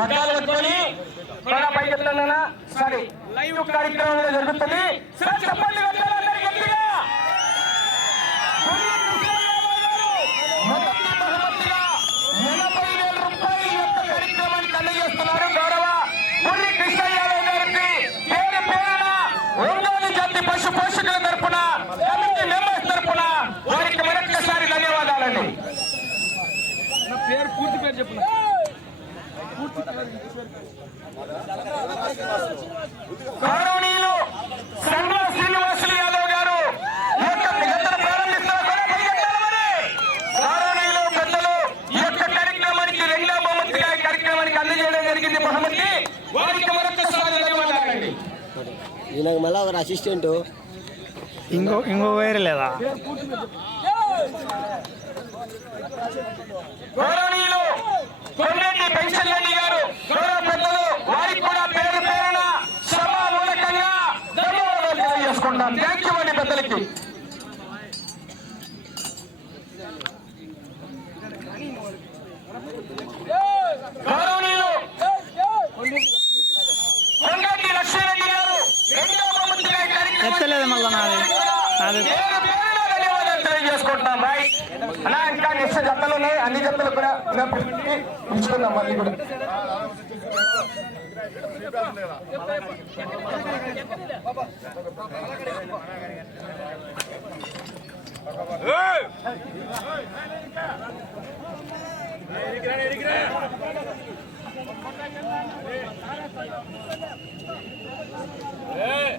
పట్టాలు కట్టుకొని త్వరపై చెప్తానన్నా సరే లైవ్ కార్యక్రమం జరుగుతుంది. చెప్పండి అందజేస్తున్నారు. గౌరవ పుల్లి కృష్ణ యాదవ్ గారికి పేరు పేరున పశు పోషకుల తరఫున కమిటీ మెంబర్స్ తరఫున వారికి మరొక్కసారి పేరు పూర్తి పేరు పెద్దలు కార్యక్రమానికి అసిస్టెంట్ ఇంకో ఇంకో వేరే లేదా? ఎత్తలేదు మళ్ళీ నాది. నాది. చేసుకుంటున్నాం అన్ని జతలు కూడా ఉంచుకుందాం మళ్ళీ కూడా Hey!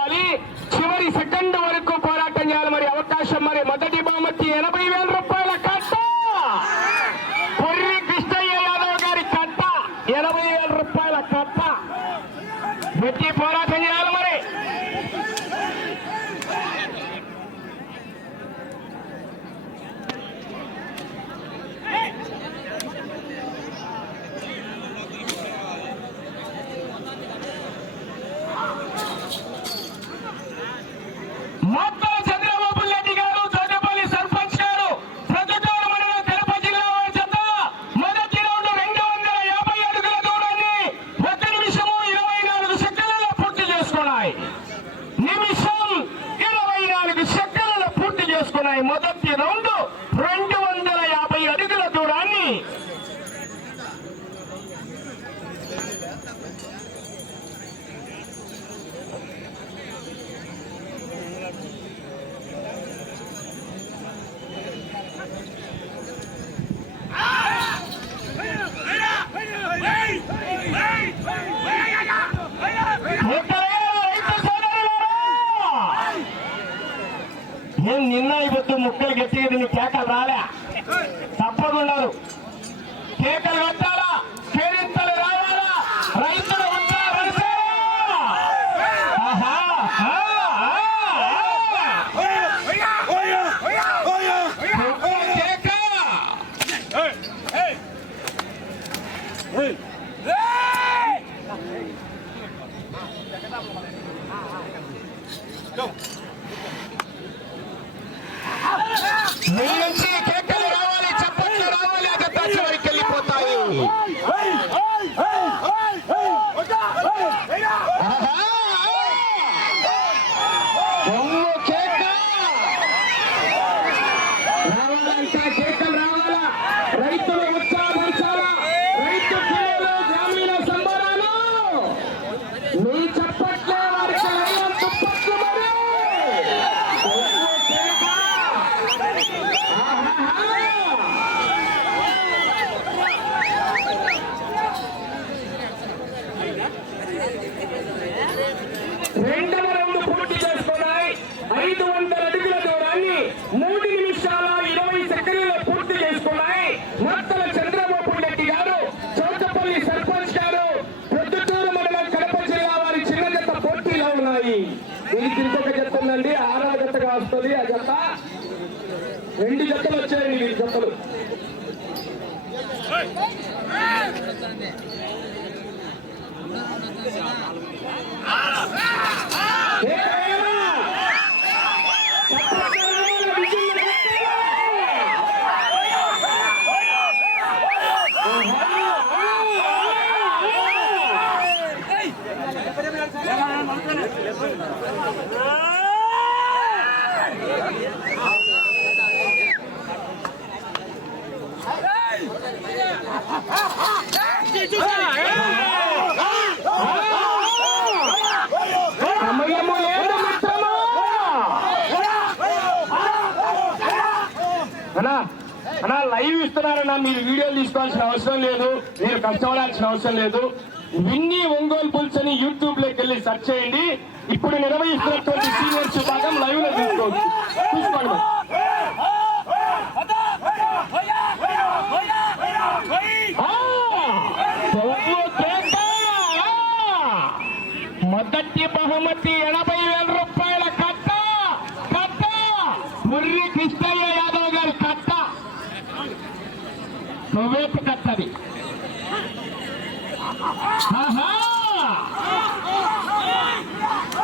ください。は లీవ్ ఇస్తున్నారన్న మీరు వీడియోలు తీసుకోవాల్సిన అవసరం లేదు. మీరు కష్టపడాల్సిన అవసరం లేదు. విన్ని ఒంగోలు పుల్స్ యూట్యూబ్లోకి వెళ్ళి సెర్చ్ చేయండి. ఇప్పుడు నిర్వహిస్తున్నటువంటి సీనియర్స్ భాగం లైవ్లో తీసుకోవచ్చు చూసుకోండి మొదటి బహుమతి ఎనభై వేల రూపాయల కట్ట కట్ట! ముర్రి కృష్ణయ్య నువ్వేటకత్తవి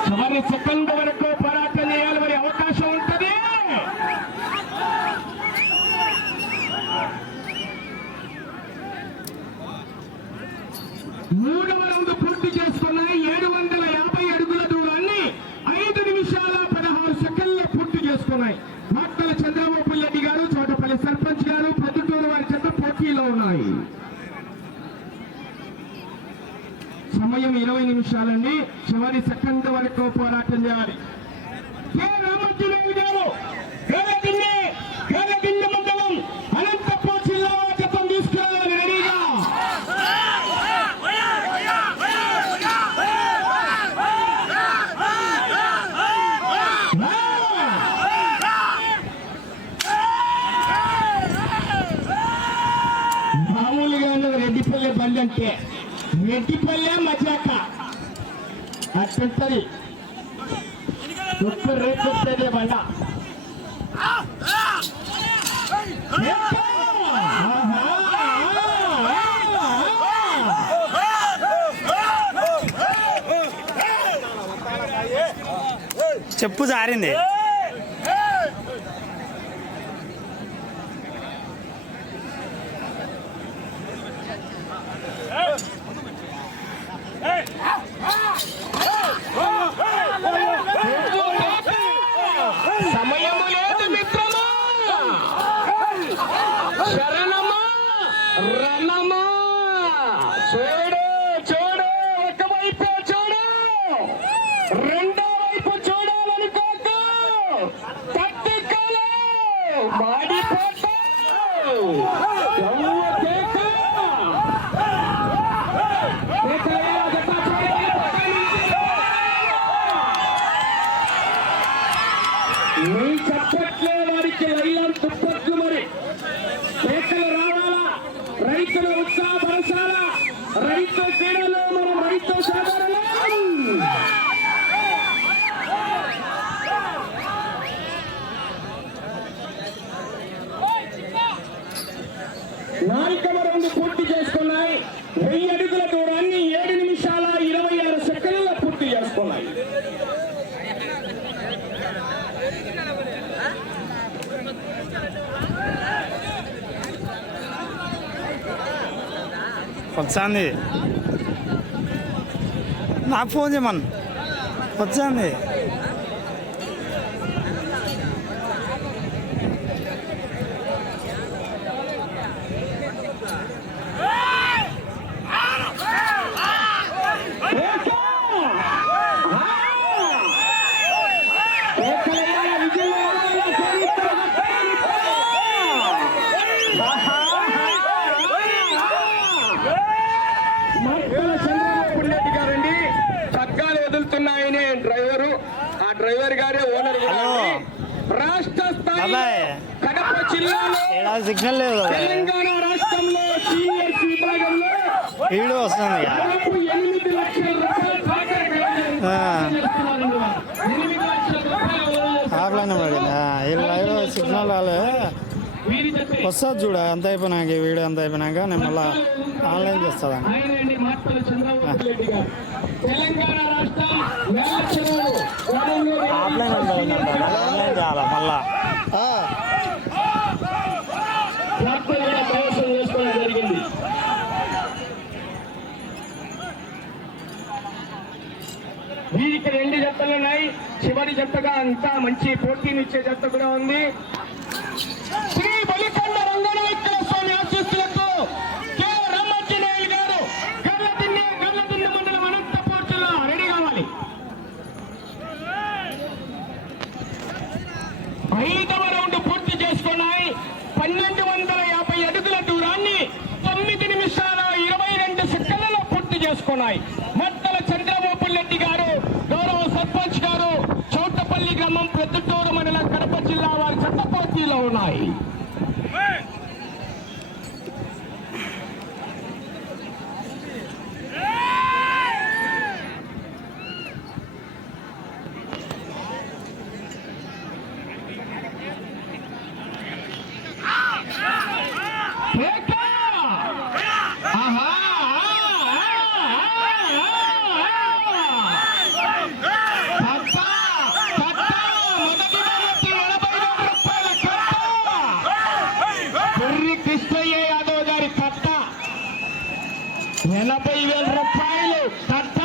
చివరి సెకండ్ వరకు ఉన్నాయి. సమయం ఇరవై నిమిషాలండి. చివరి సెకండ్ వరకు పోరాటం చేయాలి. జారింది మీ చప్పట్లో వారికి లైలం తుప్పట్లు మరి రైతులు రావాలా? రైతులు ఉత్సాహపరచాలా? రైతుల క్రీడలు వచ్చింది నాకు ఫోన్ చేయమని. వచ్చింది లక్షల రూపాయలు ఎవరు చేస్తారు? ఆఫ్లైన్ పడింది? ఈ లైవ్ సిగ్నల్ రాలే. వస్తుంది చూడ అంత అయిపోయినాక ఈ వీడియో అంత అయిపోయినాక నేను మళ్ళీ ఆన్లైన్ చేస్తాను. ఆఫ్లైన్ ఉంటుంది ఆన్లైన్ చేయాలా మళ్ళా ట్రాక్టర్ కూడా ప్రవేశం చేసుకోవడం జరిగింది వీరికి రెండు జత్తలు ఉన్నాయి. చివరి జత్తగా అంతా మంచి పోటీనిచ్చే జత్త కూడా ఉంది. శ్రీ బలికొండ రంగనాయకుల స్వామి ఆశీస్సులతో కే. రామాంజనేయులు గారు గర్లదిన్నె గర్లదిన్నె మండలం అనంతపూర్ జిల్లా రెడీ కావాలి. ఐదవ రౌండ్ పూర్తి చేసుకున్నాయి. పన్నెండు వందల యాభై అడుగుల దూరాన్ని తొమ్మిది నిమిషాల ఇరవై రెండు సెకండ్లలో పూర్తి చేసుకున్నాయి మద్దల చంద్రబాబు రెడ్డి గారు గౌరవ సర్పంచ్ గారు చౌటపల్లి గ్రామం ప్రొద్దుటూరు మండలం కడప జిల్లా వారి చట్ట పోటీలో ఉన్నాయి ఏక! ఆహా! కట్ట! కట్ట! మొదటి బహుమతి ఎనభై వేల రూపాయల కట్ట! పుర్రి కృష్ణయ్య యాదవ్ గారి కట్ట ఎనభై వేల రూపాయలు కట్ట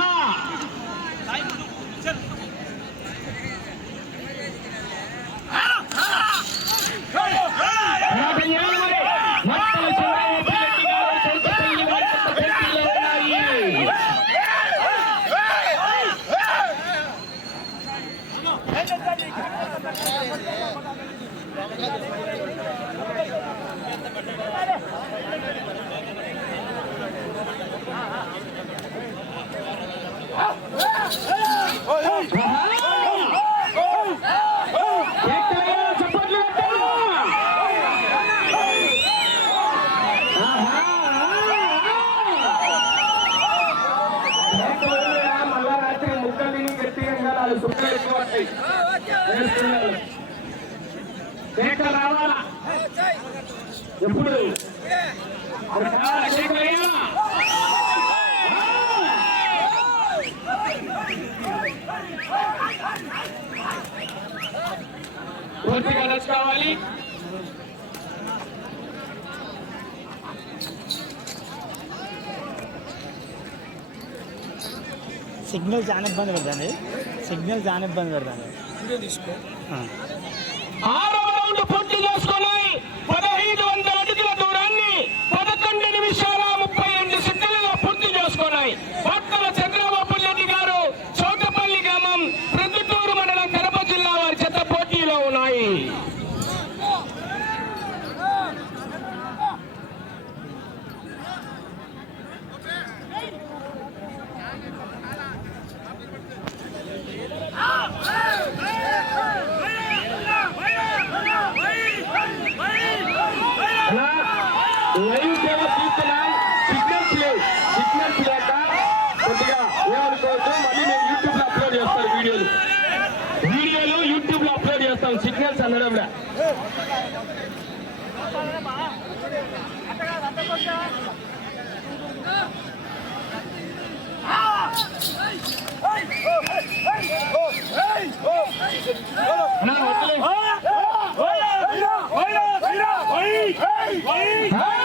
యాభై ఏళ్ళు మరి. మట్టల చంద్రబాబు రెడ్డి గారు సొంతపల్లి వారి చెత్త పోటీలో ఉన్నాయి. ఎక్కడైనా చప్పట్లు కొట్టాలా? మళ్ళా రాత్రి ముక్కలు తిని గట్టిగా ఉండాలి సుక్కలు ఎక్కువ వస్తాయి చేస్తున్నారు. కేకలు రావాలా ఎప్పుడు? పూర్తిగా రచ్ కావాలి సిగ్నల్ చాలా ఇబ్బంది పెడతాండి సిగ్నల్ చాలా ఇబ్బంది పెడతాండి ఆ. ఆరవ రౌండ్ పూర్తి చేసుకున్నాయి పదహైదు వందల అడుగుల దూరాన్ని పదకొండు నిమిషాల ముప్పై ఎనిమిది సెకండ్లలో పూర్తి చేసుకున్నాయి భక్తుల చంద్రబాబు రెడ్డి గారు చౌటపల్లి గ్రామం ప్రొద్దుటూరు మండలం కడప జిల్లా వారి చెత్త పోటీలో ఉన్నాయి అలా లైవ్ సేవ తీస్తున్నాం సిగ్నల్స్ లేవు సిగ్నల్స్ లేక కొద్దిగా ఏమనుకోవద్దు మళ్ళీ నేను యూట్యూబ్లో అప్లోడ్ చేస్తాను వీడియోలు వీడియోలు యూట్యూబ్లో అప్లోడ్ చేస్తాం సిగ్నల్స్ అనడం లే. అన్నా, వద్దులే. పువ్వు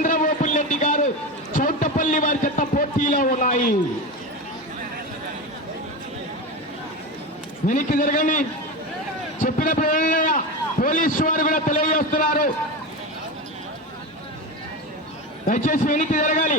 చంద్రబాబు రెడ్డి గారు చౌటపల్లి వారి చెత్త పోటీలో ఉన్నాయి. వెనక్కి జరగని చెప్పిన పోలీసు వారు కూడా తెలియజేస్తున్నారు. దయచేసి వెనక్కి జరగాలి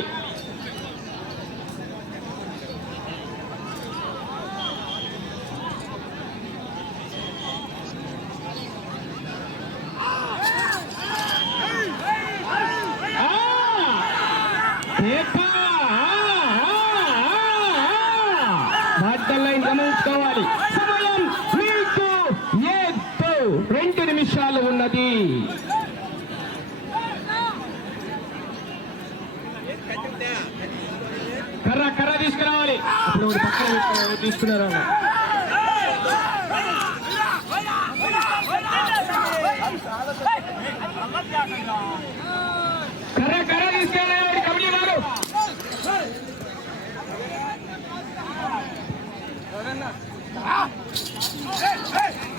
కర్ర కర్ర తీసుకురావాలి అప్పుడు పక్కన తీసుకున్నారు కర్ర కర్ర తీసుకెళ్ళాలి కమిటీ గారు Hey, hey!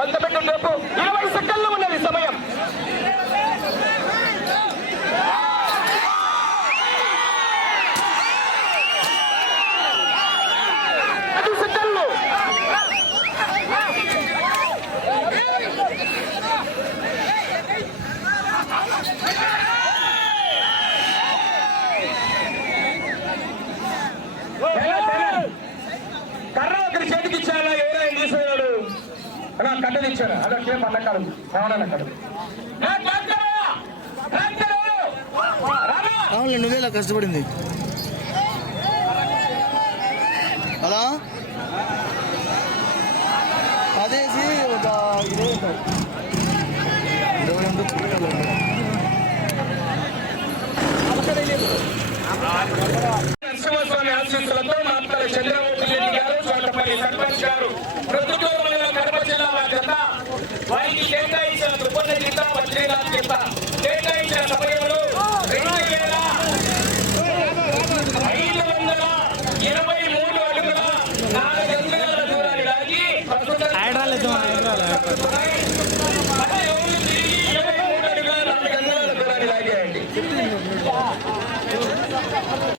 పంతొమ్మిది రేపు. టికెట్ ఇచ్చారు అలా టీఎం అన్నకాలం రావడం నువ్వేలా కష్టపడింది. అలా? అదేసి ఒక ఇరవై